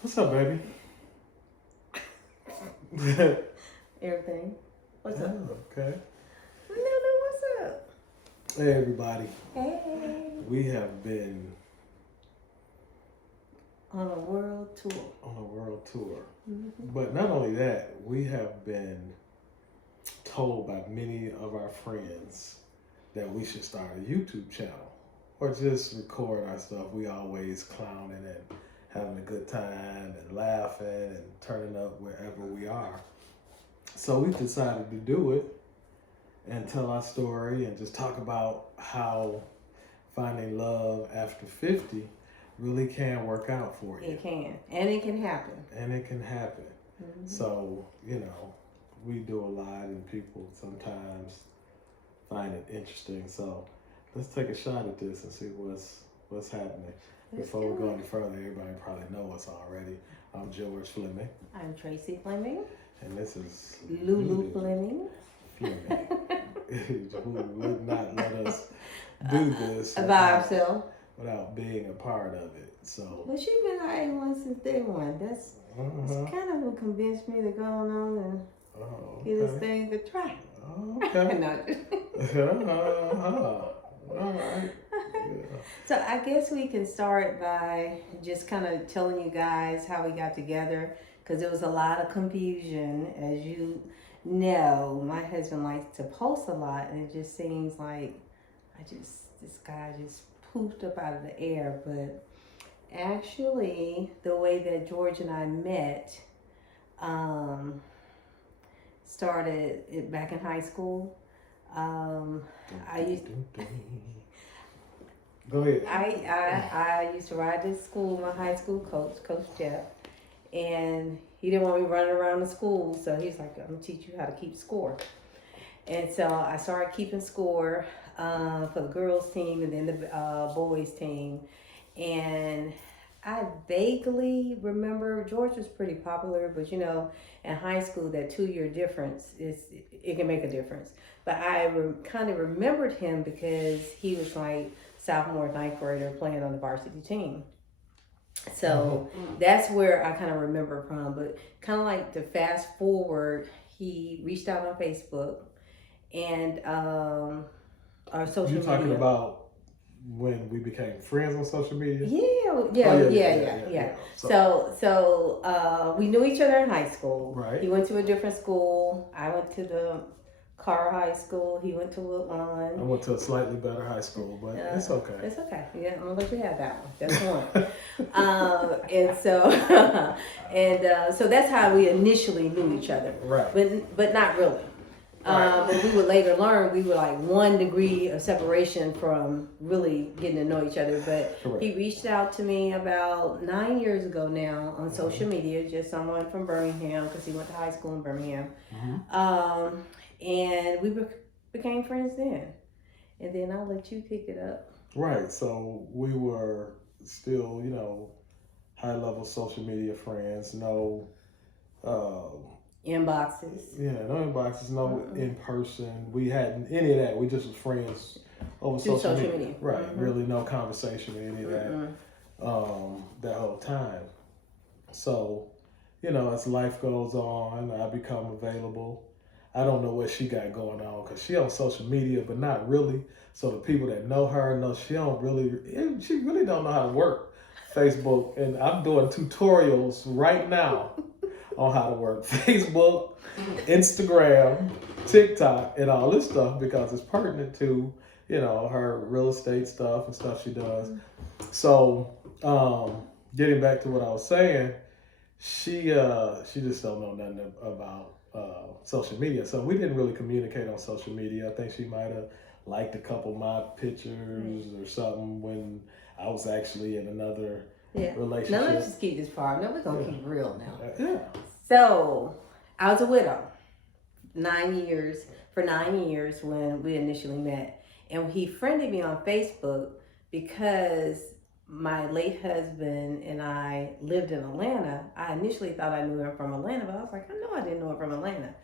What's up, baby? Everything. What's up? Okay. No, what's up? Hey, everybody. Hey. We have been On a world tour. Mm-hmm. But not only that, we have been told by many of our friends that we should start a YouTube channel or just record our stuff. We always clowning and having a good time and laughing and turning up wherever we are. So we decided to do it and tell our story and just talk about how finding love after 50 really can work out for you. It can. And it can happen. Mm-hmm. So, we do a lot and people sometimes find it interesting. So let's take a shot at this and see what's happening. Before we go any further, everybody probably know us already. I'm George Fleming. I'm Tracy Fleming. And this is Lulu Fleming. Who would not let us do this by ourselves without being a part of it. So, but you've been our A1 since day one. That's kind of what convinced me to go on and get this thing to try. Okay. All right. So I guess we can start by just kind of telling you guys how we got together, because there was a lot of confusion. As you know, my husband likes to post a lot, and it just seems like this guy just poofed up out of the air. But actually, the way that George and I met started it back in high school. I used Go ahead. I used to ride to school. My high school Coach Jeff, and he didn't want me running around the school, so he's like, "I'm gonna teach you how to keep score." And so I started keeping score for the girls team and then the boys team. And I vaguely remember George was pretty popular, but in high school that 2-year difference it can make a difference. But I kind of remembered him because he was like sophomore, ninth grader playing on the varsity team. So that's where I kind of remember from. But kind of like to fast forward, he reached out on Facebook and our social media. You're talking about when we became friends on social media? Yeah. So we knew each other in high school. Right. He went to a different school. I went to the Carr High School. He went to Woodlawn. I went to a slightly better high school, but it's okay. It's okay. Yeah, I'm gonna let you have that one. That's one. So that's how we initially knew each other. Right. But not really. But we would later learn we were like 1 degree of separation from really getting to know each other. But Correct. He reached out to me about 9 years ago now on social media, just someone from Birmingham, because he went to high school in Birmingham. And we became friends then. And then I'll let you pick it up. Right. So we were still, high level social media friends. No inboxes. Yeah, no inboxes, no in person. We hadn't any of that. We just was friends over social media. Right. Really no conversation or any of that that whole time. So, as life goes on, I become available. I don't know what she got going on because she on social media, but not really. So the people that know her know she really don't know how to work Facebook. And I'm doing tutorials right now on how to work Facebook, Instagram, TikTok, and all this stuff because it's pertinent to, her real estate stuff and stuff she does. So, getting back to what I was saying, she just don't know nothing about social media. So we didn't really communicate on social media. I think she might have liked a couple of my pictures or something when I was actually in another relationship. Now let's just keep this far. No, we're going to keep it real now. Yeah. So I was a widow 9 years when we initially met. And he friended me on Facebook because my late husband and I lived in Atlanta. I initially thought I knew him from Atlanta, but I was like, I know I didn't know him from Atlanta.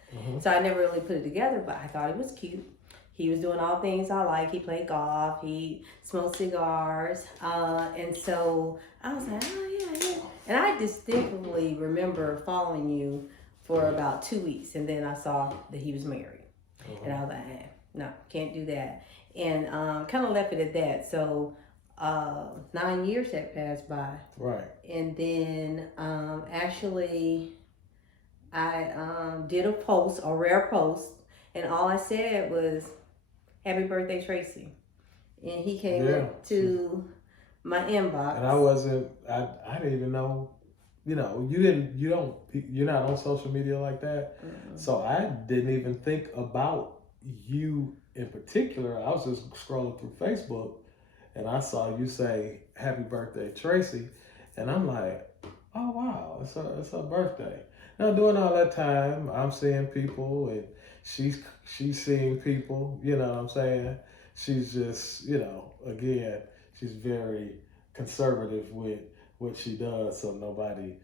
So I never really put it together, but I thought he was cute. He was doing all things I like. He played golf. He smoked cigars. And so I was like, oh, yeah. And I distinctly remember following you for about 2 weeks, and then I saw that he was married. And I was like, no, can't do that. And kind of left it at that. So 9 years had passed by. Right. And then actually, I did a post, a rare post, and all I said was, "Happy birthday, Tracy." And he came up to my inbox. And I didn't even know, you're not on social media like that. Mm-hmm. So I didn't even think about you in particular. I was just scrolling through Facebook and I saw you say, "Happy birthday, Tracy." And I'm like, oh wow, it's her birthday. Now during all that time, I'm seeing people and she's seeing people, you know what I'm saying? She's just, again, she's very conservative with what she does, so nobody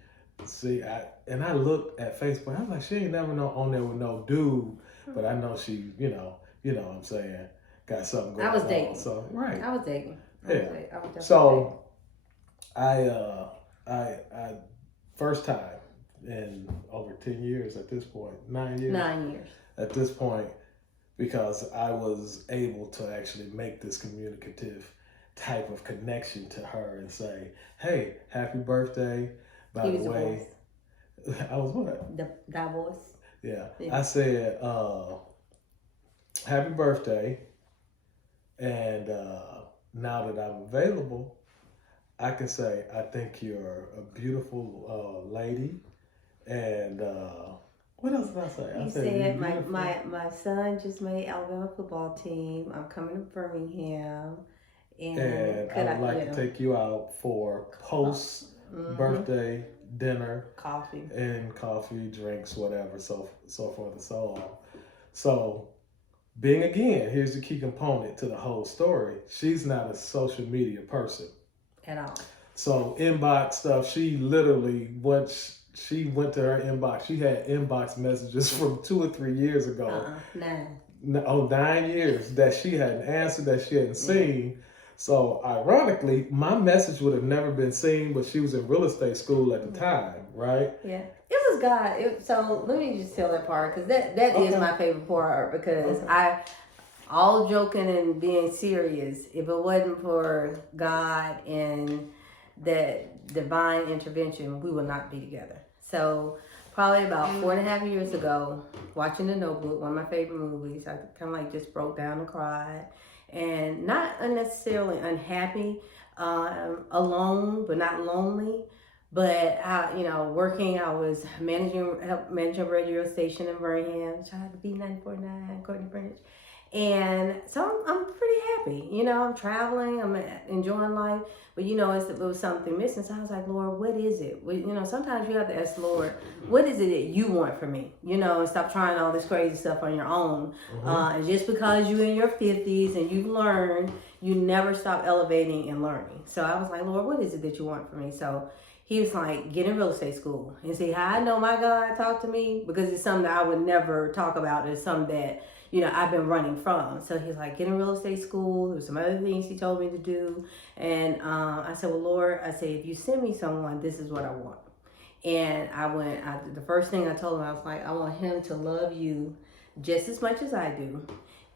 see. I looked at Facebook. I was like, she ain't never on there with no dude, but I know she, what I'm saying, got something going on. I was dating. So right, I was dating. So I first time in over 10 years at this point, 9 years. 9 years at this point, because I was able to actually make this communicative type of connection to her and say, "Hey, happy birthday." By the way, I was what? That voice. Yeah. I said, "Happy birthday," and now that I'm available, I can say, "I think you're a beautiful lady," and what else did I say? He said, my son just made Alabama football team. I'm coming to Birmingham. And I would like to take you out for post-birthday dinner. Coffee, drinks, whatever, so forth and so on. So, here's the key component to the whole story. She's not a social media person. At all. So, inbox stuff, she literally, she went to her inbox. She had inbox messages from 2 or 3 years ago. 9 years that she hadn't answered, that she hadn't seen. So ironically, my message would have never been seen, but she was in real estate school at the time, right? Yeah. It was God. So let me just tell that part, because that is my favorite part, because all joking and being serious, if it wasn't for God and that divine intervention, we would not be together. So probably about 4.5 years ago, watching The Notebook, one of my favorite movies, I kind of like just broke down and cried. And not unnecessarily unhappy, alone, but not lonely. But working, I was helped manage a radio station in Birmingham, tried to be 94.9, Courtney Greenwich. And so I'm pretty happy. I'm traveling, I'm enjoying life, but it was something missing. So I was like, Lord, what is it? Sometimes you have to ask Lord, what is it that you want from me? And stop trying all this crazy stuff on your own. And just because you're in your 50s and you've learned, you never stop elevating and learning. So I was like, Lord, what is it that you want from me? So he was like, get in real estate school. And see how I know my God talked to me? Because it's something that I would never talk about. It's something that I've been running from. So he's like, get in real estate school. There's some other things he told me to do. And I said, well, Lord, if you send me someone, this is what I want. And the first thing I told him, I was like, I want him to love you just as much as I do.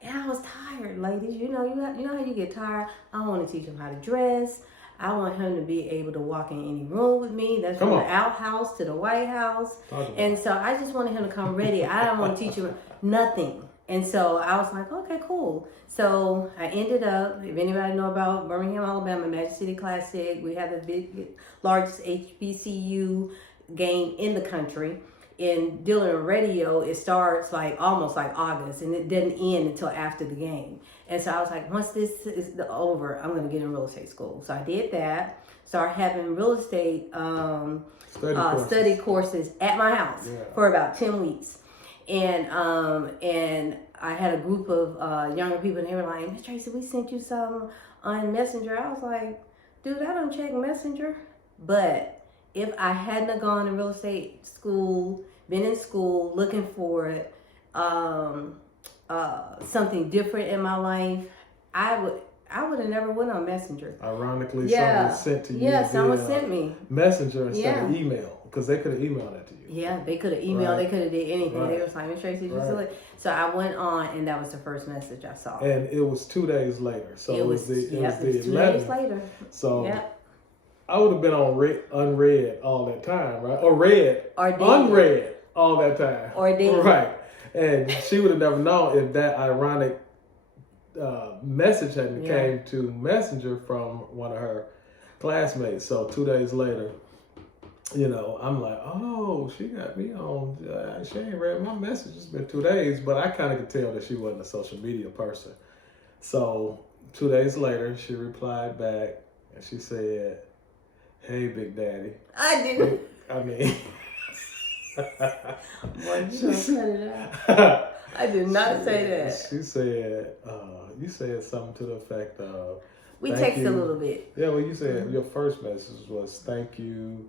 And I was tired, ladies. You know how you get tired? I want to teach him how to dress. I want him to be able to walk in any room with me. That's from the outhouse to the White House. And so I just wanted him to come ready. I don't want to teach him nothing. And so I was like, okay, cool. So I ended up, if anybody know about Birmingham, Alabama, Magic City Classic, we have the largest HBCU game in the country. In dealing with radio, it starts almost like August, and it doesn't end until after the game. And so I was like, once this is over, I'm going to get in real estate school. So I did that. Started having real estate study courses at my house for about 10 weeks. And I had a group of younger people, and they were like, Miss Tracy, we sent you something on Messenger. I was like, dude, I don't check Messenger. But if I hadn't gone to real estate school, been in school looking for it, something different in my life, I I would have never went on Messenger. Ironically, someone was sent to you. Yeah, someone sent me. Messenger instead of email, because they could have emailed that to you. Yeah, they could have emailed, they could have did anything. Right. They was like, Miss Tracy, did you see it? So I went on, and that was the first message I saw. And it was 2 days later. So it was the 2 11th. days later. So I would have been on unread all that time, right? Or unread all that time. Or did. Right. And she would have never known if that ironic message hadn't came to Messenger from one of her classmates. So 2 days later, you know, I'm like, oh, she got me on. She ain't read my message. It's been 2 days, but I kind of could tell that she wasn't a social media person. So 2 days later, she replied back and she said, "Hey, Big Daddy." I didn't. I mean, boy, you gonna cut it out. I did not say that. She said, you said something to the effect of, we texted a little bit. Yeah, well, you said your first message was thank you,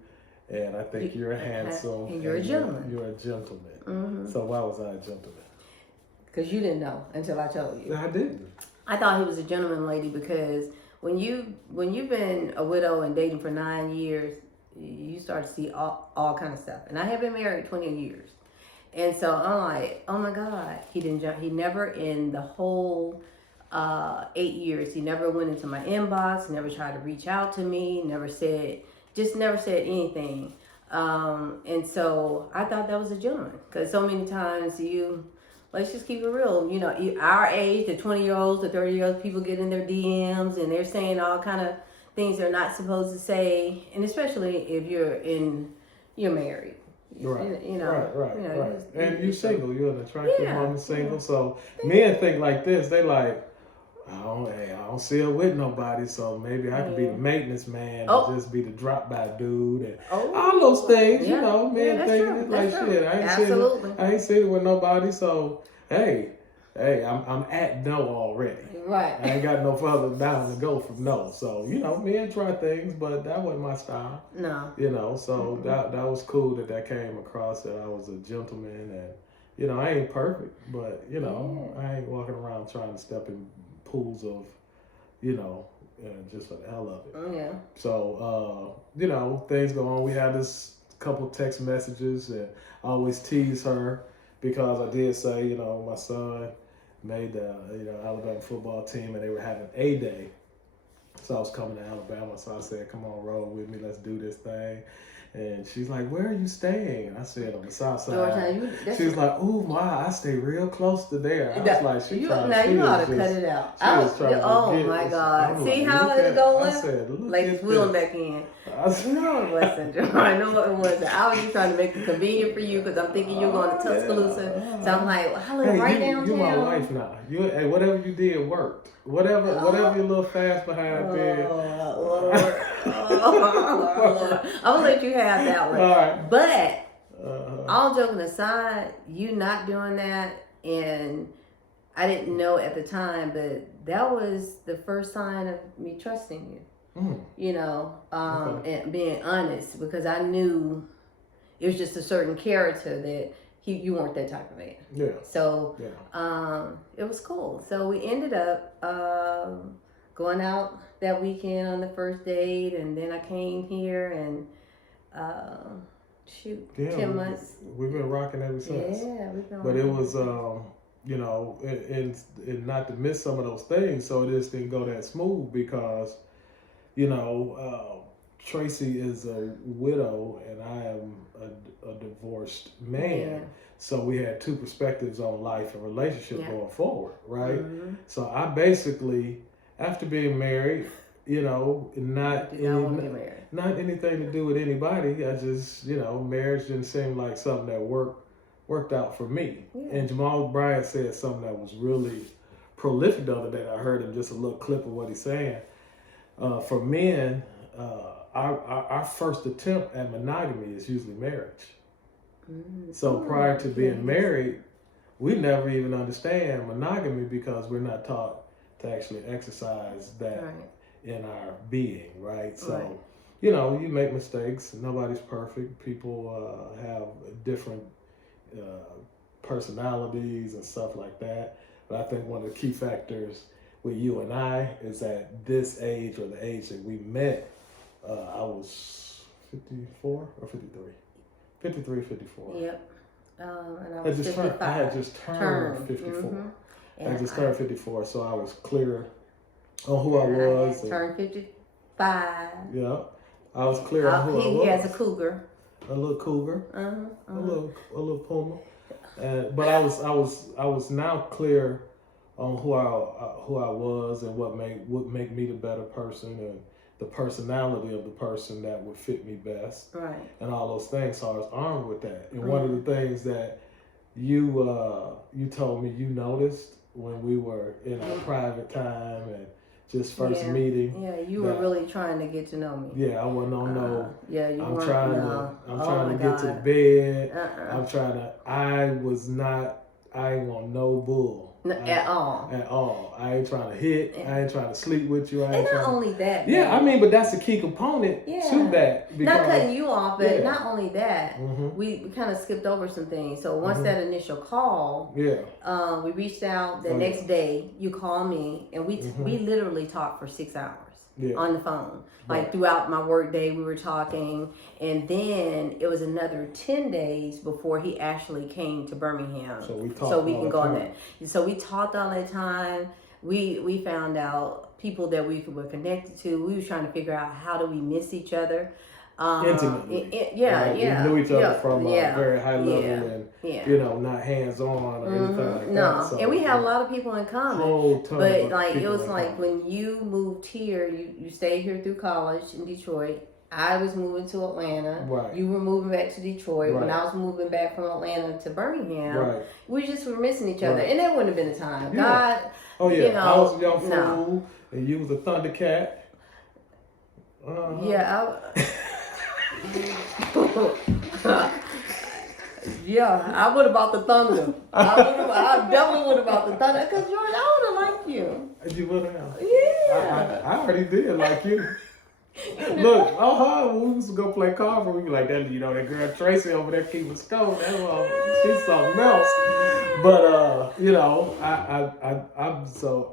and I think you're handsome. And you're a gentleman. You're a gentleman. So why was I a gentleman? Because you didn't know until I told you. No, I didn't. I thought he was a gentleman, lady, because when you've been a widow and dating for 9 years, you start to see all kind of stuff. And I have been married 20 years. And so I'm like, oh my God, he never in the whole 8 years, he never went into my inbox, never tried to reach out to me, never said anything. And so I thought that was a gentleman, because so many times let's just keep it real. You know, our age, the 20-year-olds, the 30-year-olds, people get in their DMs and they're saying all kind of things they're not supposed to say. And especially if you're married. Right. You know, right. And you're single. You're an attractive woman, single. So men think like this. They like, I don't see her with nobody, so maybe I could be the maintenance man or just be the drop by dude and all those things. You know, men thinking it like shit. I ain't seen it with nobody, so hey, I'm at no already. Right. I ain't got no further down to go from no. So, you know, men try things, but that wasn't my style. No. You know, so that was cool that came across, that I was a gentleman, and, you know, I ain't perfect, but, you know, I ain't walking around trying to step in pools of, you know, just for the hell of it. Oh, yeah. So, you know, things go on. We had this couple text messages, and I always tease her because I did say, you know, my son made the Alabama football team, and they were having a day. So I was coming to Alabama, so I said, come on, roll with me, let's do this thing. And she's like, where are you staying? And I said, on the south side. She was like, ooh, wow, I stay real close to there. I was like, you know how to cut it out. Oh my God. See how it go left? Like it's wheeling back in. No, it wasn't. I know it wasn't. I was just trying to make it convenient for you because I'm thinking you're going to Tuscaloosa. So I'm like, I live right downtown. You're my wife now. Hey, whatever you did worked. Whatever you're a little fast behind there. Lord. Lord. I'm going to let you have that one. All right. But all joking aside, you not doing that, and I didn't know at the time, but that was the first sign of me trusting you. You know, and being honest, because I knew it was just a certain character that you weren't that type of man. Yeah. So it was cool. So we ended up going out that weekend on the first date, and then I came here and 10 months. We've been rocking ever since. Yeah, we've been. But it was you know, and not to miss some of those things, so it just didn't go that smooth because, you know, Tracy is a widow and I am a divorced man. Yeah. So we had two perspectives on life and relationship going forward, right? So I basically, after being married, you know, not anything to do with anybody, I just, you know, marriage didn't seem like something that worked out for me. Yeah. And Jamal Bryant said something that was really prolific the other day. I heard him, just a little clip of what he's saying. For men, our first attempt at monogamy is usually marriage. So prior to being married, we never even understand monogamy because we're not taught to actually exercise that in our being, right? So, you know, you make mistakes. Nobody's perfect. People have different personalities and stuff like that. But I think one of the key factors with you and I is at this age or the age that we met, I was 54 or 53? 53, 54. Yep. And I was 55. I had just turned 54. Mm-hmm. I just turned 54, so I was clear on who I was. I turned 55. Yeah. I was clear on who I was. He has a cougar. A little cougar. A little puma. But I was now clear on who I was and what make me the better person and the personality of the person that would fit me best. Right. And all those things. So I was armed with that. And one of the things that you told me you noticed when we were in our private time and just first meeting. Yeah, you were really trying to get to know me. Yeah, I wasn't on no. Yeah, you I'm weren't. trying to get to the bed. I ain't want no bull. At all. At all. I ain't trying to hit. I ain't trying to sleep with you. And not only that. Yeah, I mean, but that's a key component to that. Because, not cutting you off, but not only that, we kind of skipped over some things. So once that initial call, we reached out the next day. You called me, and we literally talked for 6 hours. On the phone. Like throughout my work day, we were talking. And then it was another 10 days before he actually came to Birmingham. So we talked can go on that. So we talked all the time. We found out people that we were connected to. We were trying to figure out how do we miss each other. Intimately. We knew each other from a very high level and, not hands-on or anything like that. So, and we had a lot of people in common. But like it was like when you moved here, you stayed here through college in Detroit. I was moving to Atlanta. Right. You were moving back to Detroit. Right. When I was moving back from Atlanta to Birmingham, we just were missing each other. And that wouldn't have been the time. God, I was a young fool and you was a Thundercat. I would have bought the Thunder. I definitely would have bought the Thunder because George, I would have liked you. You would have. Yeah. I already did like you. Look, when we used to go play cards, we be like that. That girl Tracy over there keeping score. That's all. She's something else. But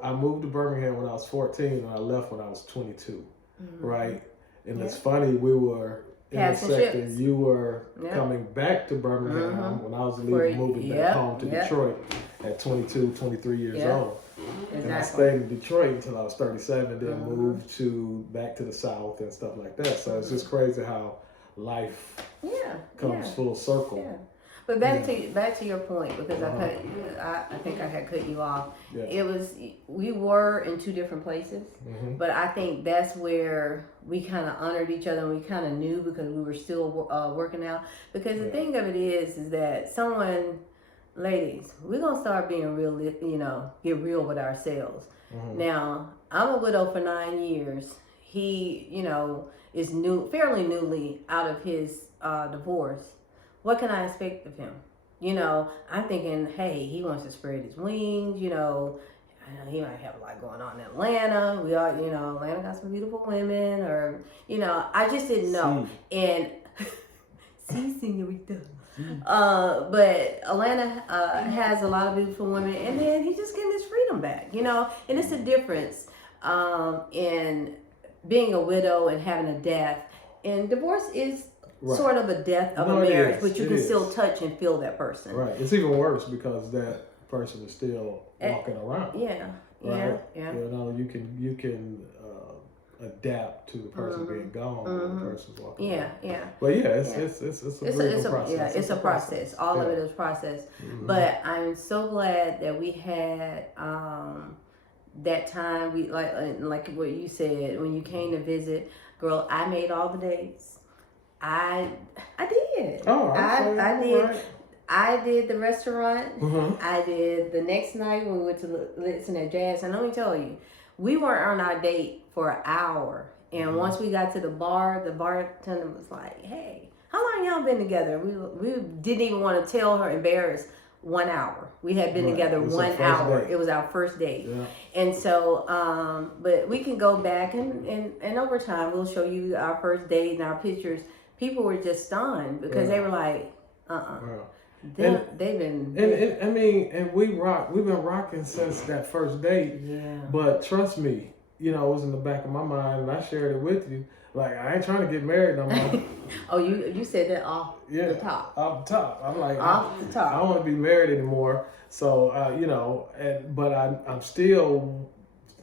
I moved to Birmingham when I was 14, and I left when I was 22. Right. And it's funny, we were intersecting. You were coming back to Birmingham when I was moving back home to Detroit at 22, 23 years old. Exactly. And I stayed in Detroit until I was 37, then moved back to the South and stuff like that. So it's just crazy how life comes full circle. Yeah. But back to your point, because I think I had cut you off. Yeah. It was, we were in two different places, but I think that's where we kind of honored each other and we kind of knew because we were still working out. Because the thing of it is that ladies, we're going to start being real, get real with ourselves. Now, I'm a widow for 9 years. He, is fairly newly out of his divorce. What can I expect of him? I'm thinking, hey, he wants to spread his wings, I know he might have a lot going on in Atlanta. We are, Atlanta got some beautiful women or, I just didn't know. And, see, senorita. But Atlanta has a lot of beautiful women and then he's just getting his freedom back, and it's a difference in being a widow and having a death. And divorce is sort of a death of a marriage, but you can still touch and feel that person. Right. It's even worse because that person is still walking around. Yeah. Right? Yeah. You can adapt to the person being gone when the person's walking around. Yeah. But it's a process. All of it is process. But I'm so glad that we had that time. We like what you said when you came to visit, girl. I made all the dates. I did. Oh, I did. Right. I did the restaurant. I did the next night when we went to listen to jazz. And let me tell you, we weren't on our date for an hour. And once we got to the bar, the bartender was like, "Hey, how long y'all been together?" We didn't even want to tell her, embarrassed. 1 hour. We had been together 1 hour. It was our first date. Yeah. And so, but we can go back and over time, we'll show you our first date and our pictures. People were just stunned because they were like, They've been. And I mean, and we've been rocking since that first date. Yeah. But trust me, you know, it was in the back of my mind, and I shared it with you. Like, I ain't trying to get married no more. Oh, you said that off the top. Off the top. I'm like, off the top. I don't want to be married anymore. So, you know, but I'm still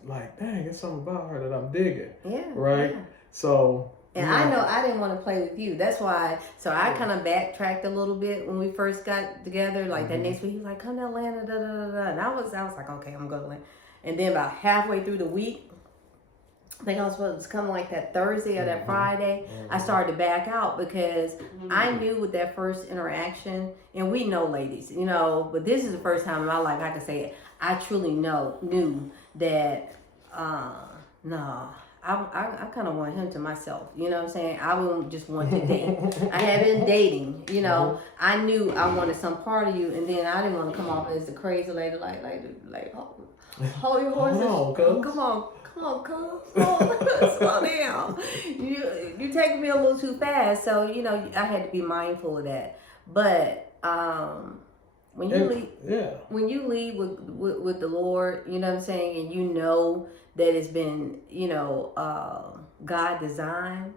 like, dang, it's something about her that I'm digging. Yeah. Right. Yeah. So. And I know I didn't want to play with you. That's why. So I kind of backtracked a little bit when we first got together. Like that next week, he was like, "Come to Atlanta." Da, da, da, da. And I was like, "Okay, I'm going to Atlanta." And then about halfway through the week, I think I was supposed to come like that Thursday or that Friday. I started to back out because I knew with that first interaction, and we know, ladies, you know, but this is the first time in my life I can say it. I truly knew that no. I kind of want him to myself, you know what I'm saying? I wouldn't just want to date. I have been dating, you know. I knew I wanted some part of you, and then I didn't want to come off as the crazy lady, like hold your horses. Come on, cuz. Slow down. You taking me a little too fast, so you know I had to be mindful of that. But when you leave with the Lord, you know what I'm saying, and you know that it's been, you know, God designed.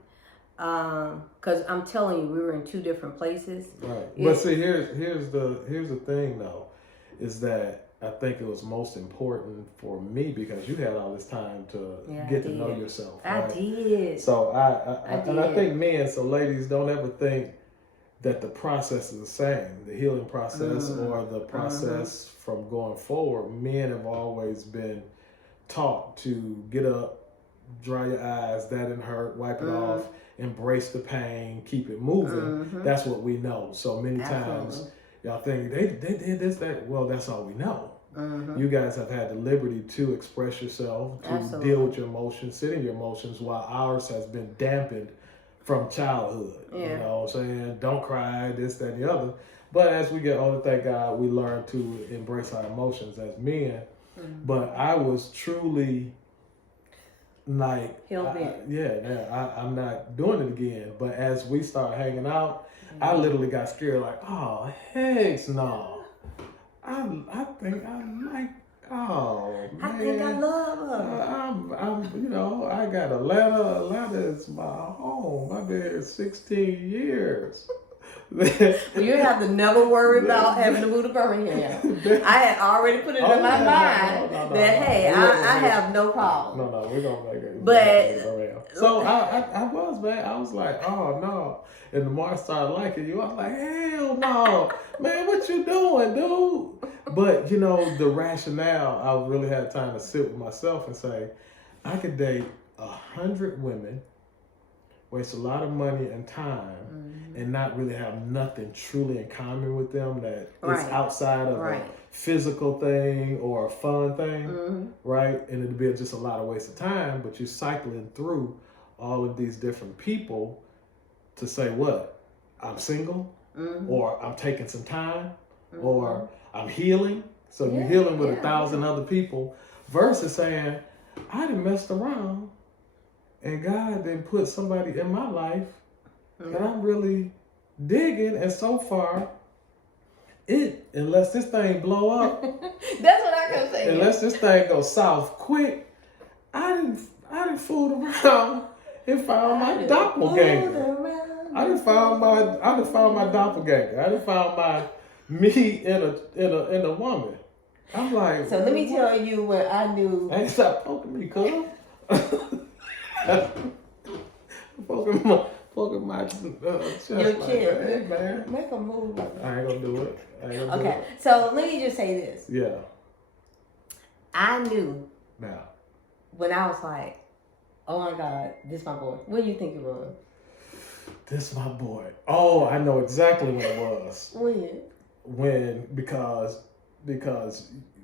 Because I'm telling you, we were in two different places. Right. But see, here's the thing though, is that I think it was most important for me because you had all this time to get to know yourself. Right? I did. So I think men, so ladies, don't ever think that the process is the same, the healing process or the process from going forward. Men have always been taught to get up, dry your eyes, that didn't hurt, wipe it off, embrace the pain, keep it moving. That's what we know. So many times y'all think they did this, that. Well, that's all we know. You guys have had the liberty to express yourself, to deal with your emotions, sit in your emotions, while ours has been dampened from childhood. You know what I'm saying? Don't cry, this, that, and the other. But as we get older, thank God, we learn to embrace our emotions as men. But I was truly like, I'm not doing it again. But as we start hanging out, I literally got scared, like, oh, heck no. I think I like, oh, man. I think I love her. I'm you know, I got Atlanta. Atlanta is my home. I've been here 16 years. Well, you have to never worry about having to move to Birmingham. I had already put it in my mind that, hey, I have no problem. No, we're going to make it. But, so I was, man. I was like, oh, no. And the more I started liking you, I was like, hell no. Man, what you doing, dude? But, you know, the rationale, I really had time to sit with myself and say, I could date 100 women, waste a lot of money and time, and not really have nothing truly in common with them that is outside of a physical thing or a fun thing, right? And it'd be just a lot of waste of time, but you're cycling through all of these different people to say what? I'm single, or I'm taking some time, or I'm healing. So you're healing with 1,000 other people versus saying, I done messed around and God didn't put somebody in my life that I'm really digging, and so far, unless this thing blow up, that's what I can say. Unless this thing go south quick, I didn't fool around and found my doppelganger. I done found my doppelganger. I done found my me in a woman. I'm like, so let me tell you what I knew. Ain't stop poking me, cuz. poking my chest. Your like, chin. hey, man. Make a move. I ain't gonna do it. Okay, so let me just say this. Yeah. I knew. Now. When I was like, oh my God, this my boy. What do you think it was? This my boy. Oh, I know exactly what it was. When? Because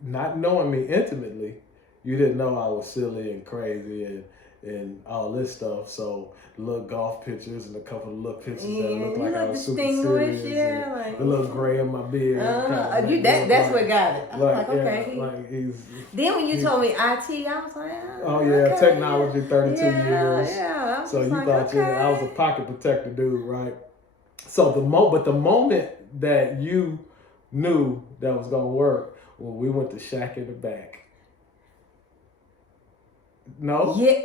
not knowing me intimately, you didn't know I was silly and crazy and all this stuff. So little golf pictures and a couple of little pictures that looked like I was super serious. Yeah, like a little gray in my beard. That's what got it. I was like, okay. Yeah, then when you told me IT, I was like, oh yeah, okay. Technology, 32 years. Yeah. So you thought I was a pocket protector dude, right? So the moment that you knew that was gonna work when we went to Shack in the Back. No. Yeah.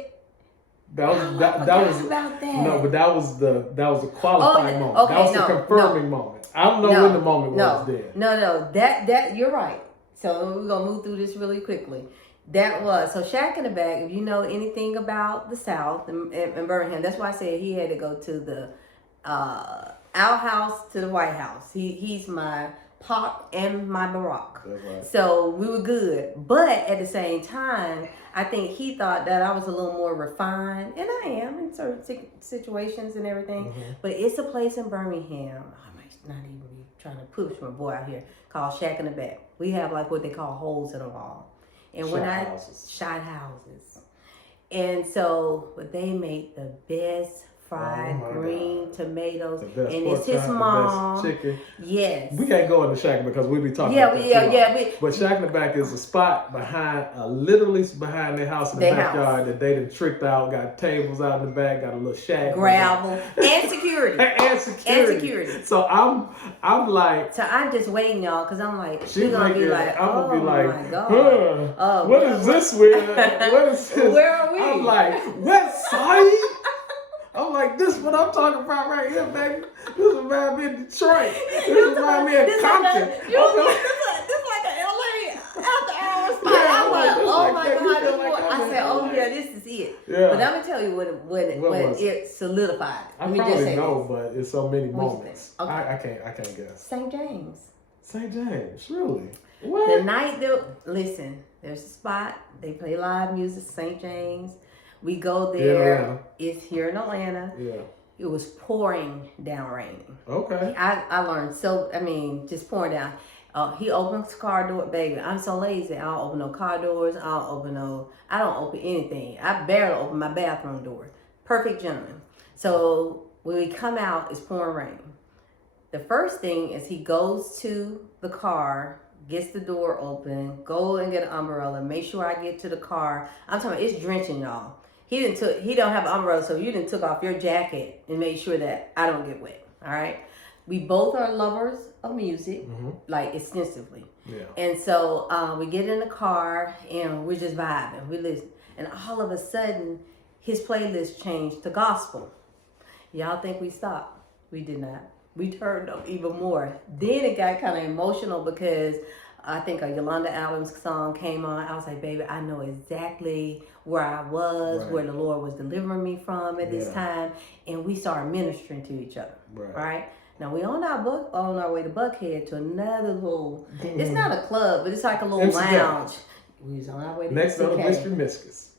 That was about that. No, but that was a qualifying moment. Okay, that was a confirming moment. I don't know when the moment was then. No, that you're right. So we're gonna move through this really quickly. That was so Shack in the Back. If you know anything about the South and Birmingham, that's why I said he had to go to the outhouse to the White House. He's my Pac and my Barack. That's right. So we were good, but at the same time, I think he thought that I was a little more refined, and I am in certain situations and everything. Mm-hmm. But it's a place in Birmingham. I might not even be trying to push my boy out here called Shack in the Back. We have like what they call holes in the wall, and shot houses, and so they make the best fried green tomatoes, and it's his mom. Chicken. Yes. We can't go in the Shack because we be talking. But Shack in the Back is a spot behind, literally behind their house in the backyard that they done tricked out. Got tables out in the back. Got a little shack. Gravel and security. and security. So I'm like. So I'm just waiting, y'all, because I'm like, she's gonna be like, oh my God. What is this? What is this? Where are we? I'm like, West Side. I'm like, this is what I'm talking about right here, baby. This reminds me of Detroit. This reminds me of Compton. This like an LA after hours spot. I'm like, oh my God. I said, oh yeah, this is it. Yeah. But I'm going to tell you when it solidified. I probably know, but it's so many moments. Okay. I can't guess. St. James. St. James, really? What? The night listen, there's a spot. They play live music, St. James. We go there. It's here in Atlanta. Yeah. It was pouring down raining. Okay. I learned just pouring down. He opens the car door, baby. I'm so lazy. I don't open no car doors. I don't open anything. I barely open my bathroom door. Perfect gentleman. So when we come out, it's pouring rain. The first thing is he goes to the car, gets the door open, go and get an umbrella, make sure I get to the car. I'm talking, it's drenching, y'all. He don't have an umbrella, so you didn't took off your jacket and made sure that I don't get wet. All right. We both are lovers of music, like extensively. Yeah. And so we get in the car and we're just vibing. We listen, and all of a sudden, his playlist changed to gospel. Y'all think we stopped? We did not. We turned up even more. Then it got kind of emotional because I think a Yolanda Adams song came on. I was like, baby, I know exactly where I was, where the Lord was delivering me from at this time. And we started ministering to each other, right? Now we on our way to Buckhead to another little, it's not a club, but it's like a little lounge. We was on our way to next door to Whiskey Mistress.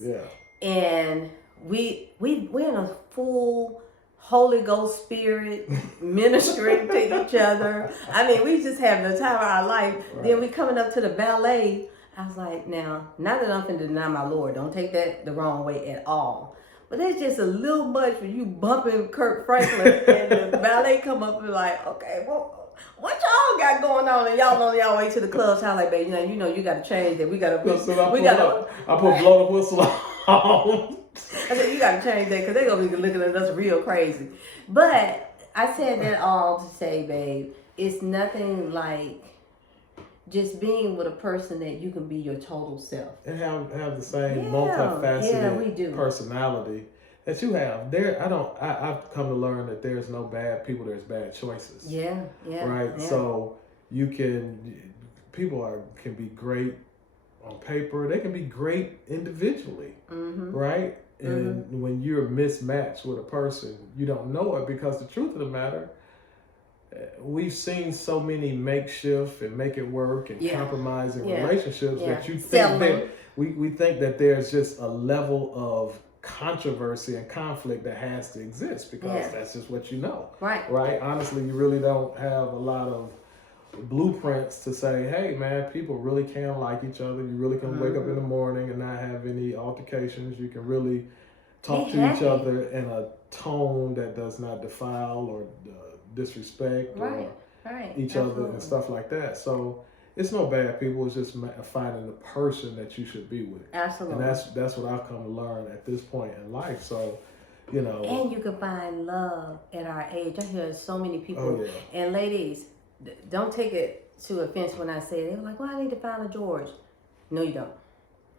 Yeah. And we in a full Holy Ghost spirit ministering to each other. I mean, we just having the time of our life. Right. Then we coming up to the ballet. I was like, now, not that I'm finna deny my Lord. Don't take that the wrong way at all. But it's just a little much for you bumping Kirk Franklin and the ballet come up and like, okay, well, what y'all got going on? And y'all on y'all way to the club. So I was like, baby, you know, you got to change that. I put blow the whistle on. I said, you got to change that because they're going to be looking at us real crazy. But I said that all to say, babe, it's nothing like just being with a person that you can be your total self. And have the same multifaceted personality that you have. I've come to learn that there's no bad people, there's bad choices. Yeah. Right? Yeah. So people can be great on paper, they can be great individually, right? And when you're mismatched with a person, you don't know it because the truth of the matter, we've seen so many makeshift and make it work and compromising relationships that you think that we think that there's just a level of controversy and conflict that has to exist because that's just what you know. Right? Honestly, you really don't have a lot of blueprints to say, hey man, people really can like each other. You really can wake up in the morning and not have any altercations. You can really talk to each other in a tone that does not defile or disrespect or each other and stuff like that. So it's no bad people. It's just finding the person that you should be with. Absolutely. And that's what I've come to learn at this point in life. So you know. And you can find love at our age. I hear so many people. Oh, yeah. And ladies, don't take it to offense when I say it. They're like, well, I need to find a George. No, you don't.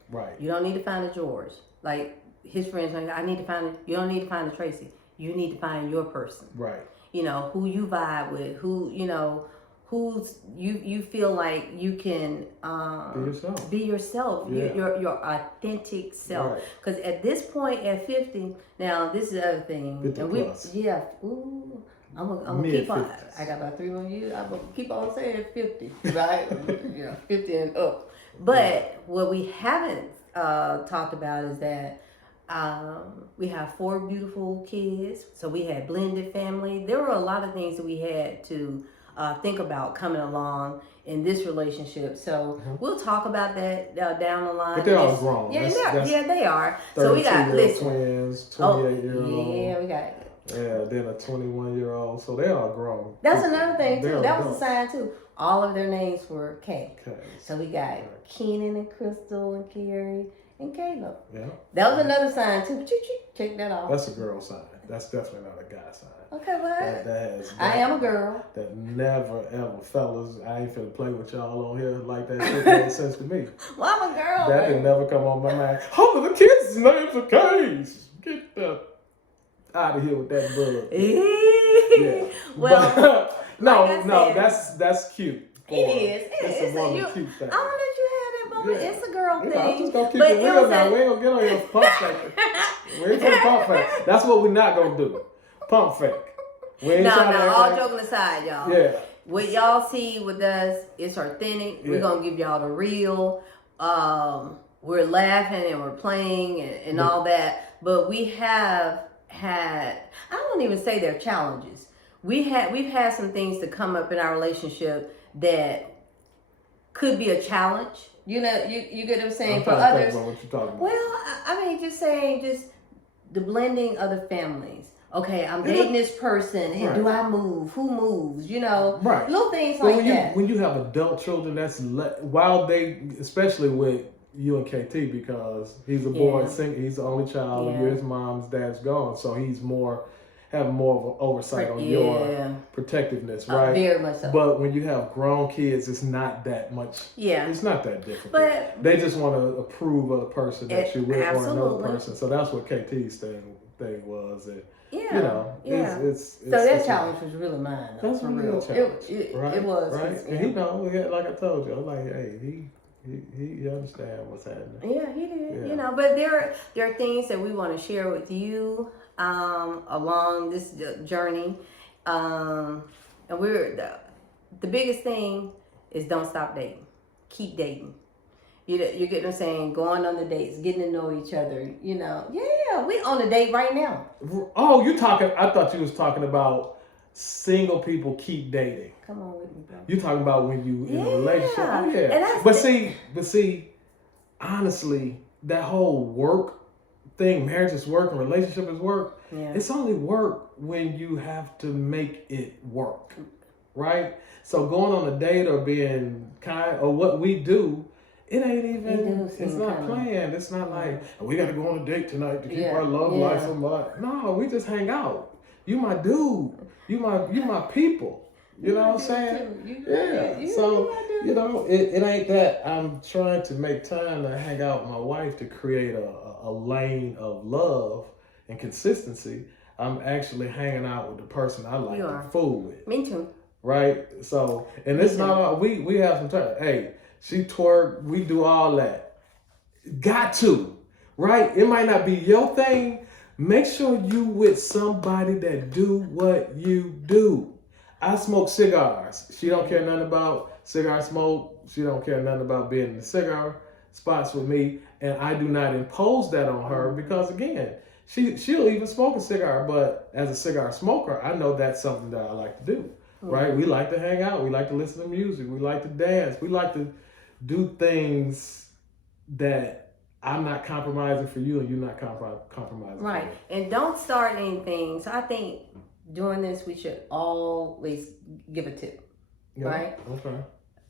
Right. You don't need to find a George. Like his friends, like, I need to find it. You don't need to find a Tracy. You need to find your person. Right. You know, who you vibe with, who, you know, who's you feel like you can be yourself, Yeah. your authentic self. Because at this point at 50, now this is the other thing. 50 and plus. Ooh, I'm gonna keep on. I got about 3 more years. I'm gonna keep on saying 50, right? 50 and up. But what we haven't talked about is that we have 4 beautiful kids. So we had blended family. There were a lot of things that we had to think about coming along in this relationship. So we'll talk about that down the line. But they're all grown. Yeah, they are. 32 So we got twins, 28-year-old. Yeah, we got. Yeah, then a 21-year-old. So they're all grown. That's another thing too. They're That was adults. a sign too. All of their names were K. Okay. So we got Keenan and Crystal and Carrie and Caleb. Yeah. That was another sign too. Check that off. That's a girl sign. That's definitely not a guy sign. Okay, well, That I am a girl. That never ever, fellas. I ain't finna play with y'all on here like that. Shit made sense to me. Well, I'm a girl. That did never come on my mind. All of the kids' names are K's. Get the out of here with that bug. Yeah. Well, no, that's cute. It is. It's a woman cute thing. I'm gonna let you have that moment. Yeah. It's a girl thing. I'm just gonna keep it real now. We ain't gonna get on here pump faking. We ain't gonna pump fake. That's what we're not gonna do. Pump fake. We ain't No, all like, joking aside, y'all. Yeah. What y'all see with us, it's authentic. Yeah. We're gonna give y'all the real. We're laughing and we're playing and all that. But we have had, I don't even say they're challenges. We've had some things to come up in our relationship that could be a challenge. You know, you get what I'm saying? For others. About what you're talking about. Well, I mean, just the blending of the families. Okay, I'm dating this person, and do I move? Who moves? You know, little things like that. When you have adult children, that's while they, especially with you and KT, because he's a boy, he's the only child. You're his mom's, dad's gone, so he's having more of an oversight on your protectiveness, right? Very much so. But when you have grown kids, it's not that much. Yeah, it's not that different. But they just want to approve of the person that you're with or another person. So that's what KT's thing was. You know, it's so that challenge was really mine. That's a real challenge. It was. Right? And he know, like I told you, I was like, hey, he understand what's happening. Yeah, he did. Yeah. You know, but there are things that we want to share with you along this journey. And the biggest thing is don't stop dating. Keep dating. You get what I'm saying? Going on the dates, getting to know each other, you know. Yeah, we on a date right now. Oh, I thought you was talking about single people keep dating. Come on with me, bro. You talking about when you in a relationship. Oh, yeah. But see, honestly, that whole work thing, marriage is work and relationship is work. Yeah. It's only work when you have to make it work, right? So going on a date or being kind or what we do, it ain't even, it's not planned. It's not like, we got to go on a date tonight to keep our love life alive. No, we just hang out. You my dude. You my people. You know what I'm saying? So, you know, it ain't that I'm trying to make time to hang out with my wife to create a lane of love and consistency. I'm actually hanging out with the person I like to fool with. Me too. Right? So, and it's not all, we have some time. Hey, she twerk, we do all that. Got to, right? It might not be your thing. Make sure you with somebody that do what you do. I smoke cigars. She don't care nothing about cigar smoke. She don't care nothing about being in the cigar spots with me. And I do not impose that on her because, again, she'll even smoke a cigar. But as a cigar smoker, I know that's something that I like to do, right? We like to hang out. We like to listen to music. We like to dance. We like to do things that I'm not compromising for you and you're not compromising right. for me. And don't start anything. So I think doing this, we should always give a tip, right? Okay.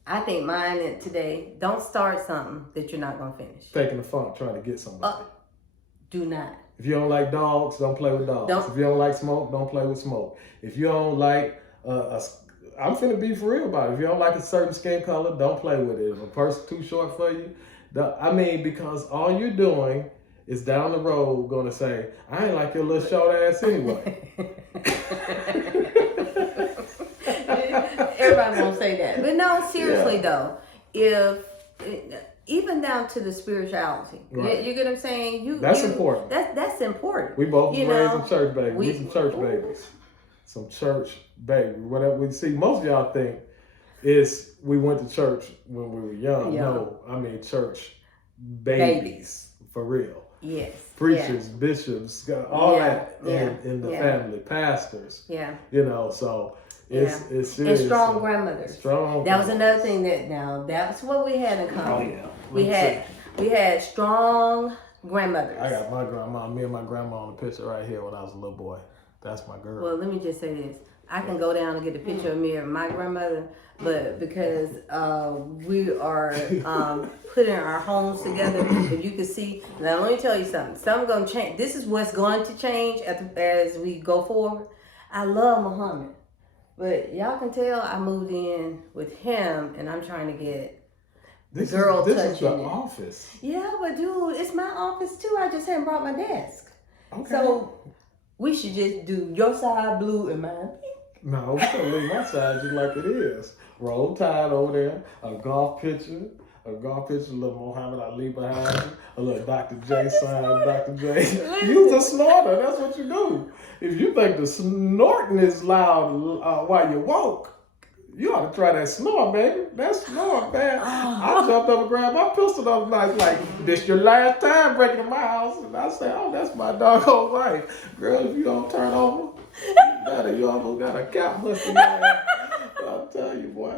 I think mine today, don't start something that you're not going to finish. Taking the funk, trying to get somebody. Do not. If you don't like dogs, don't play with dogs. If you don't like smoke, don't play with smoke. If you don't like I'm finna be for real about it. If you don't like a certain skin color, don't play with it. If a person's too short for you, because all you're doing is down the road gonna say, I ain't like your little short ass anyway. Everybody won't say that. But no, seriously though, if even down to the spirituality, you get what I'm saying? That's important. That's important. We both was raised in church babies. We some church babies. Some church baby. Whatever we see, most of y'all think is we went to church when we were young. No, I mean church babies. For real. Yes. Preachers, bishops, all that in the family, pastors. Yeah. So it's serious. And strong grandmothers. That was another thing that's what we had in common. Oh yeah. We had strong grandmothers. I got me and my grandma on the picture right here when I was a little boy. That's my girl. Well, let me just say this. I can go down and get a picture of me and my grandmother, but because we are putting our homes together, if you can see, now let me tell you something. Something's going to change. This is what's going to change as we go forward. I love Muhammad, but y'all can tell I moved in with him, and I'm trying to get this girl touching is the office. Yeah, but dude, it's my office too. I just haven't brought my desk. Okay. So we should just do your side blue and mine pink. No, we're going to leave my side just like it is. Roll Tide over there, a golf picture, a little Muhammad Ali behind you, a little Dr. J sign, Dr. J. You's a snorter, that's what you do. If you think the snorting is loud while you woke, you ought to try that snore, baby. That snore, man. I jumped up and grabbed my pistol the other night, like, this your last time breaking in my house. And I said, oh, that's my doggone wife. Girl, if you don't turn over, you almost got a cap busting in there. I'll tell you, boy.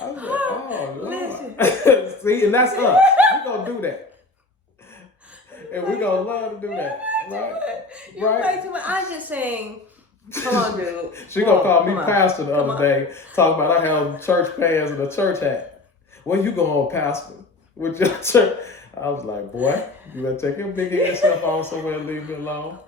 I said, oh, Lord. See, and that's us. We're going to do that. And we're going to love to do that. You play too much. I'm just saying, come on, dude. She going to call me pastor the other day, talking about I have church pants and a church hat. Where you going, pastor? With your church? I was like, boy, you better take your big ass stuff on somewhere and leave me alone.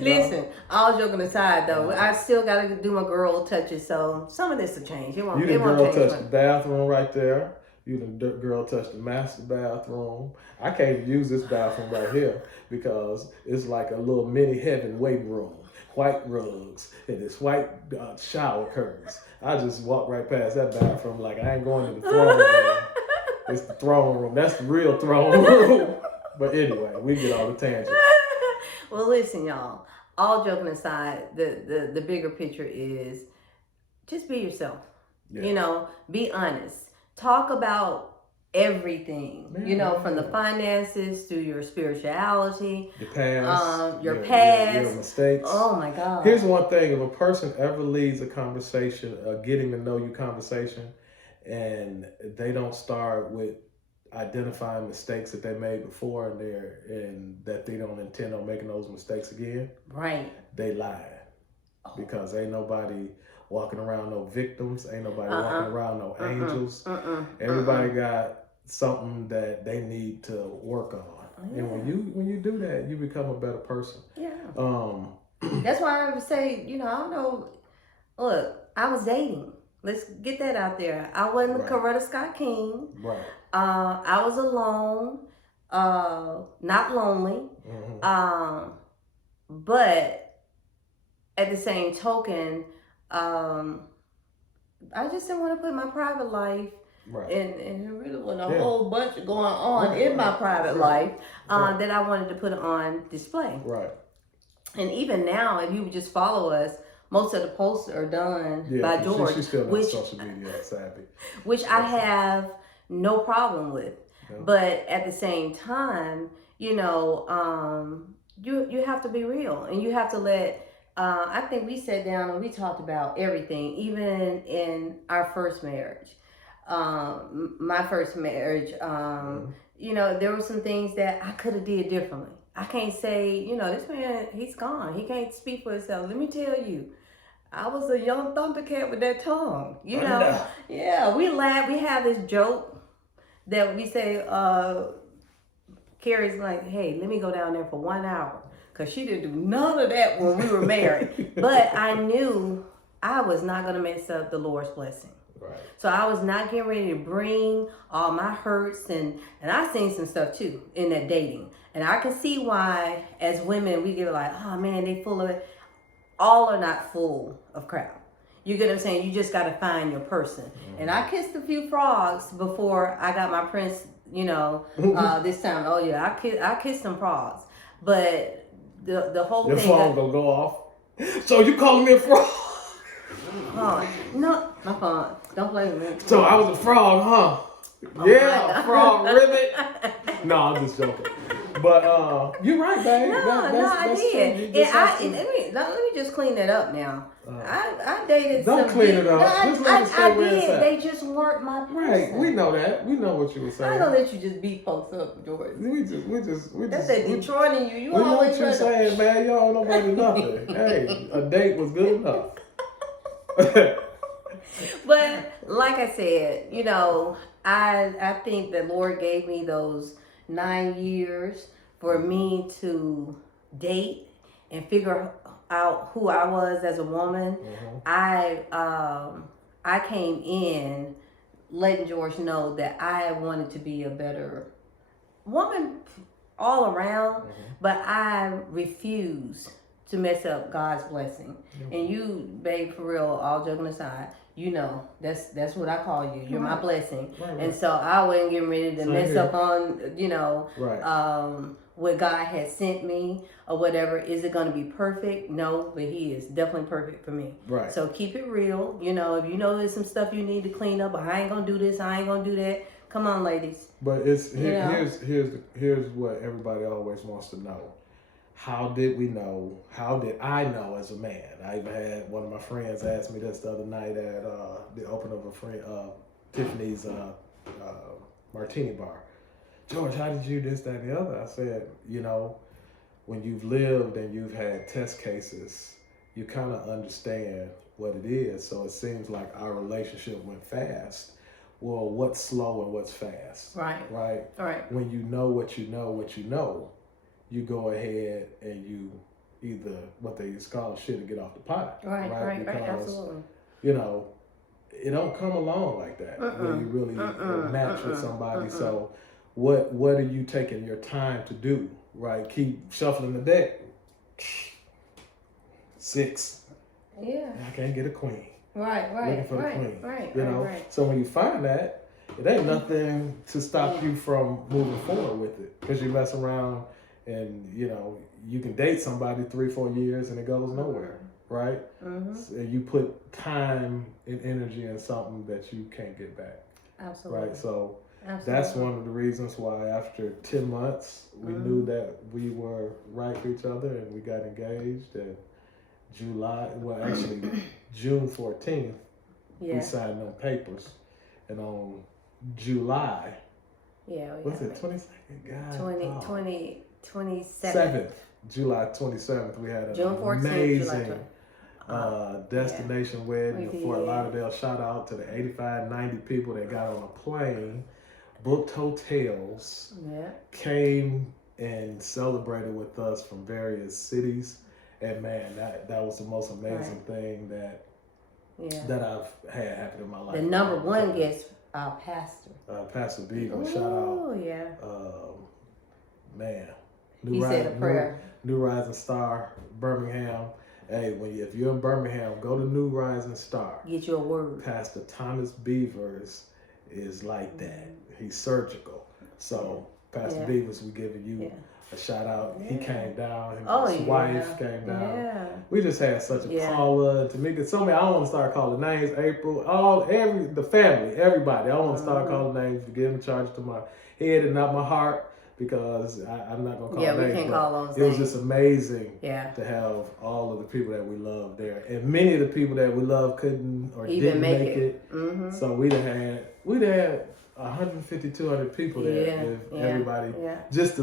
Listen, all joking aside though, I still gotta do my girl touches, so some of this will change. It won't. You the girl touch the bathroom right there. You the girl touch the master bathroom. I can't even use this bathroom right here because it's like a little mini heaven waiting room. White rugs and this white shower curtains. I just walk right past that bathroom like I ain't going to the throne room. It's the throne room. That's the real throne room. But anyway, we get all the tangents. Well, listen, y'all. All joking aside, the bigger picture is just be yourself. Yeah. Be honest. Talk about everything. From the finances to your spirituality, your past, your past, your mistakes. Oh my God. Here's one thing: if a person ever leads a conversation, a getting to know you conversation, and they don't start with identifying mistakes that they made before and that they don't intend on making those mistakes again, right? They lie because ain't nobody walking around no victims, ain't nobody walking around no angels. Everybody got something that they need to work on, and when you do that, you become a better person. That's why I would say, I don't know. Look, I was dating. Let's get that out there. I wasn't the Coretta Scott King. Right. I was alone, not lonely. But at the same token, I just didn't want to put my private life, and there really wasn't a whole bunch going on in my private life that I wanted to put on display. Right. And even now, if you would just follow us, most of the posts are done by George, she's still on social media savvy, which I have no problem with. Yeah. But at the same time, you have to be real, and you have to let. I think we sat down and we talked about everything, even in our first marriage. My first marriage, there were some things that I could have did differently. I can't say, this man, he's gone. He can't speak for himself. Let me tell you, I was a young Thundercat with that tongue. Yeah, we laugh. We have this joke that we say, Carrie's like, hey, let me go down there for 1 hour. Because she didn't do none of that when we were married. But I knew I was not going to mess up the Lord's blessing. Right. So I was not getting ready to bring all my hurts. And I seen some stuff too in that dating. And I can see why, as women, we get like, oh man, they full of it. All are not full of crap. You get what I'm saying? You just got to find your person. Mm-hmm. And I kissed a few frogs before I got my prince, this time. Oh yeah, I kissed some frogs. But the whole your thing. Your phone gonna go off. So you calling me a frog? No, my phone. Don't play with me. So I was a frog, huh? Oh yeah, a frog ribbit. No, I'm just joking. But you're right, babe. I did. Let me just clean that up now. I dated don't some. Don't clean it up. I did. They just weren't my person. Right. We know that. We know what you were saying. I don't let you just beat folks up, George. We just. That's that Detroit in you. You we know always what you're saying, man. Y'all don't know about nothing. Hey, a date was good enough. But like I said, I think the Lord gave me those 9 years for me to date and figure out who I was as a woman. Mm-hmm. I came in letting George know that I wanted to be a better woman all around, mm-hmm. but I refused to mess up God's blessing. Mm-hmm. And you, babe, for real, all joking aside, that's what I call you. You're right. My blessing. Right. And so I wasn't getting ready to mess up on, right. What God had sent me or whatever. Is it going to be perfect? No, but He is definitely perfect for me. Right. So keep it real. If you know there's some stuff you need to clean up, but I ain't going to do this, I ain't going to do that. Come on, ladies. But here's what everybody always wants to know. How did we know? How did I know as a man? I even had one of my friends ask me this the other night at the opening of a friend Tiffany's martini bar. George, how did you this, that, and the other? I said, when you've lived and you've had test cases, you kind of understand what it is. So it seems like our relationship went fast. Well, what's slow and what's fast? Right. Right. Right. When you know what you know, you go ahead and you either what they used to call shit to get off the pot. Right, because, absolutely. It don't come along like that when you really match with somebody. So what are you taking your time to do? Right? Keep shuffling the deck. 6. Yeah. I can't get a queen. Right. Looking for the queen. Right. Right. So when you find that, it ain't nothing to stop you from moving forward with it. Because you mess around and, you can date somebody 3-4 years and it goes nowhere, right? Mm-hmm. So you put time and energy in something that you can't get back. Absolutely. Right? So that's one of the reasons why after 10 months, we knew that we were right for each other and we got engaged. And June 14th, we signed them papers. And on July, what's it, 22nd? 27th. July 27th, we had an June 14th, amazing destination wedding in Fort Lauderdale. Shout out to the 85, 90 people that got on a plane, booked hotels, came and celebrated with us from various cities. And man, that was the most amazing thing that I've had happen in my life. The number one guest, our pastor. Pastor Beagle, shout out. Oh, yeah. Man. He said a prayer. New Rising Star, Birmingham. Hey, if you're in Birmingham, go to New Rising Star. Get your word. Pastor Thomas Beavers is like that. He's surgical. So, Pastor Beavers, we're giving you a shout out. He came down. His wife came down. Yeah. We just had such a Paula, Tamika. So many. I don't want to start calling names. April, the family, everybody. I don't want to start calling names to give them charge to my head and not my heart. Because I'm not going to call names. We can't call those names. It was just amazing to have all of the people that we love there. And many of the people that we love couldn't or didn't make it. Mm-hmm. So we'd have had 150, 200 people there if everybody, just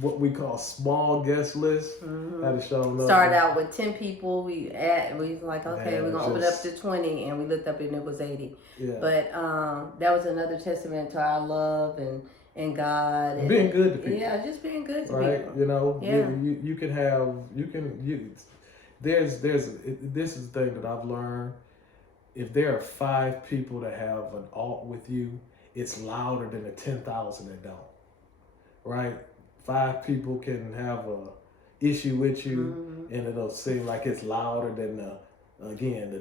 what we call small guest list had shown up. Started out with 10 people. We was like, okay, we're going to open up to 20. And we looked up and it was 80. Yeah. But that was another testament to our love and God and being good to people. Yeah, just being good to right? people. You know, Yeah. you can have there's this is the thing that I've learned. If there are 5 people that have an alt with you, it's louder than the 10,000 that don't. Right? 5 people can have a issue with you, and it'll seem like it's louder than the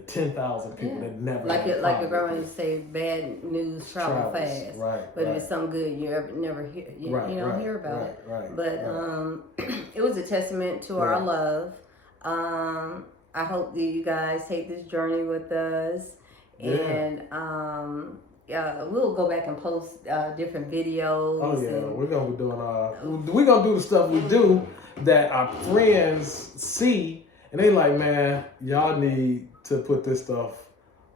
10,000 people that never like your grandma used to say, bad news travel fast. Right. But if it's something good, you never hear hear about it. Right. But it was a testament to our love. I hope that you guys take this journey with us, and we'll go back and post different videos. Oh yeah, we're gonna be doing we're gonna do the stuff we do that our friends see, and they like, man, y'all need to put this stuff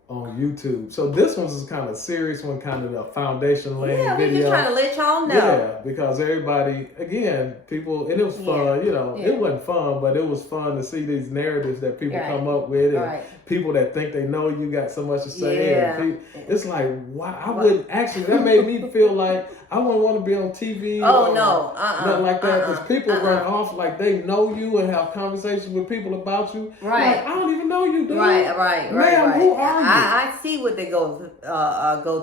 on YouTube. So this one's kind of serious one, kind of the foundation laying video. Yeah, we're just trying to let y'all know. Yeah, because everybody, again, people, and it was fun. You know, it wasn't fun, but it was fun to see these narratives that people come up with, and people that think they know you got so much to say. Yeah. And it's like, wow, I wouldn't actually. That made me feel like I wouldn't want to be on TV. Oh no, nothing like that. Because people run off like they know you and have conversations with people about you. Right. Like, I don't even know you, dude. Right. Who are you? I see what they go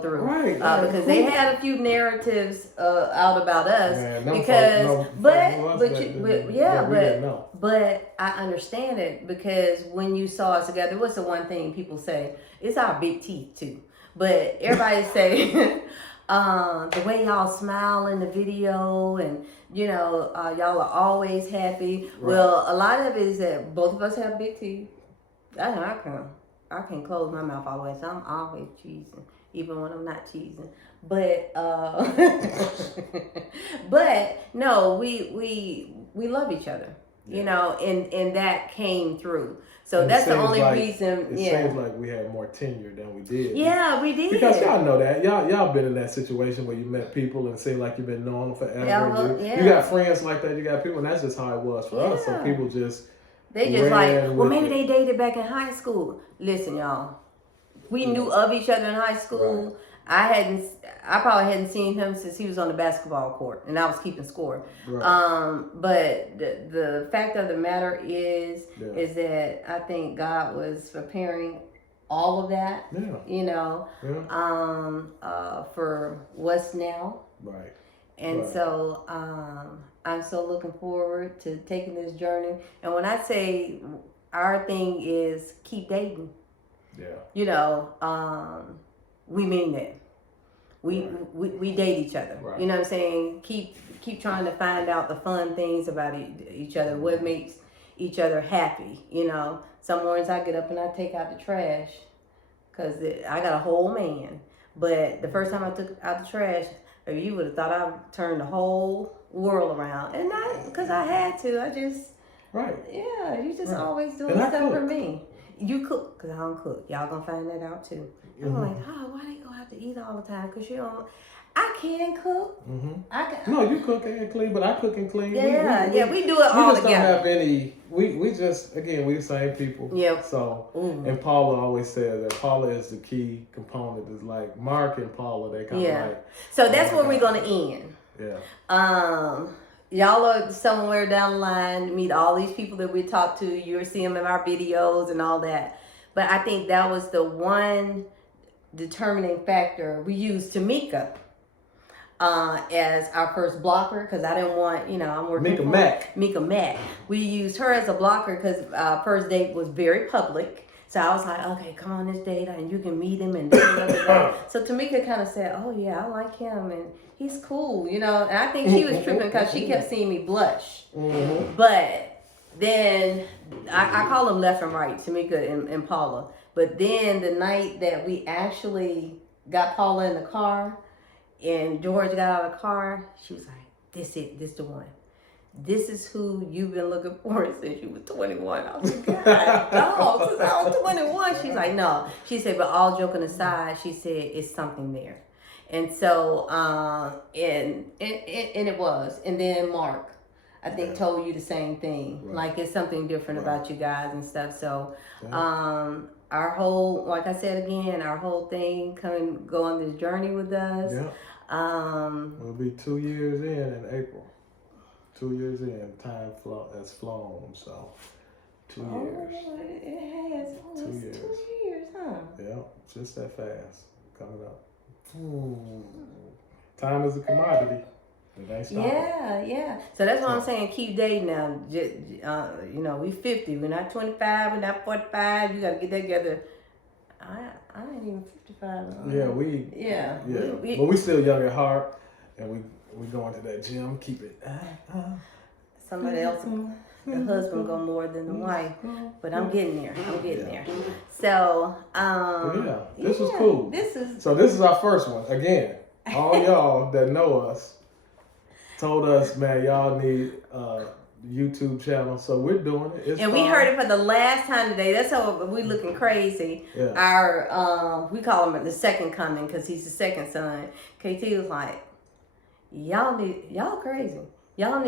through. Right. Because they had a few narratives out about us. Man, but I understand it, because when you saw us together, what's the one thing people say? It's our big teeth too. But everybody say the way y'all smile in the video, and y'all are always happy. Right. Well, a lot of it is that both of us have big teeth. I can close my mouth all the way, so I'm always cheesing, even when I'm not cheesing. But but no, we love each other, and that came through. So and that's the only reason. It seems like we had more tenure than we did. Yeah, we did. Because y'all know that y'all been in that situation where you met people and seem like you've been knowing them forever. You got friends like that. You got people, and that's just how it was for us. So people just. They just like, well, maybe they dated back in high school. Listen, y'all, we knew of each other in high school. Right. I probably hadn't seen him since he was on the basketball court, and I was keeping score. Right. But the fact of the matter is that I think God was preparing all of that, for what's now. Right. And so I'm so looking forward to taking this journey. And when I say our thing is keep dating, we mean that. We date each other. Right. You know what I'm saying? Keep trying to find out the fun things about each other, what makes each other happy. Some mornings I get up and I take out the trash because I got a whole man. But the first time I took out the trash, you would have thought I turned the whole world around. And not because I had to. I just... Right. Yeah, you just always doing stuff for me. You cook, because I don't cook. Y'all gonna find that out too. I'm like, why they go out to eat all the time? Because I can cook. Mm-hmm. No, you cook and clean, but I cook and clean. Yeah, we do it all together. We just don't have any, we just, again, we the same people. Yeah. So, and Paula always says that Paula is the key component. Is like Mark and Paula, they kind of like. So that's where we're going to end. Yeah. Y'all are somewhere down the line, meet all these people that we talk to. You'll see them in our videos and all that. But I think that was the one determining factor. We used Tamika as our first blocker because I didn't want, I'm working Mika Mack. We used her as a blocker because first date was very public. So I was like, okay, come on this date and you can meet him and so Tamika kind of said, oh yeah, I like him and he's cool, and I think she was tripping because she kept seeing me blush. Mm-hmm. But then I call them left and right, Tamika and Paula. But then the night that we actually got Paula in the car and George got out of the car, she was like, this the one. This is who you've been looking for since you were 21. I was like, God, no, since I was 21. She's like, no. She said, but all joking aside, she said, it's something there. And so, and it was. And then Mark, I think, told you the same thing. Right. Like, it's something different about you guys and stuff. So, our whole, like I said again, our whole thing, go on this journey with us. Yeah. We'll be 2 years in April. 2 years in, time has flown, so 2 years. It has. 2 years. 2 years, huh? Yeah, just that fast. Coming up. Time is a commodity. It ain't stopping. Yeah. So that's what I'm saying. Keep dating now. You know, we 50. We're not 25. We're not 45. You got to get that together. I ain't even 55. Yeah, but we still young at heart, and we going to that gym. Keep it. Somebody else, the husband go more than the wife, but I'm getting there. So, this was cool. This is our first one. Again, all y'all that know us told us, man, y'all need YouTube channel, so we're doing it. It's and fun. We heard it for the last time today. That's how we looking crazy. Yeah. Our we call him the second coming because he's the second son. KT was like, y'all crazy. Y'all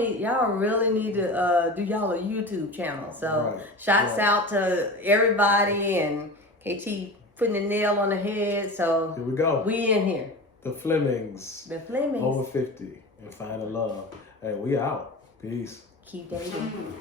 really need to do y'all a YouTube channel. So shouts out to everybody, and KT putting the nail on the head. So here we go. We in here. The Flemings. Over 50 and finding love. Hey, we out. Peace. Keep dating.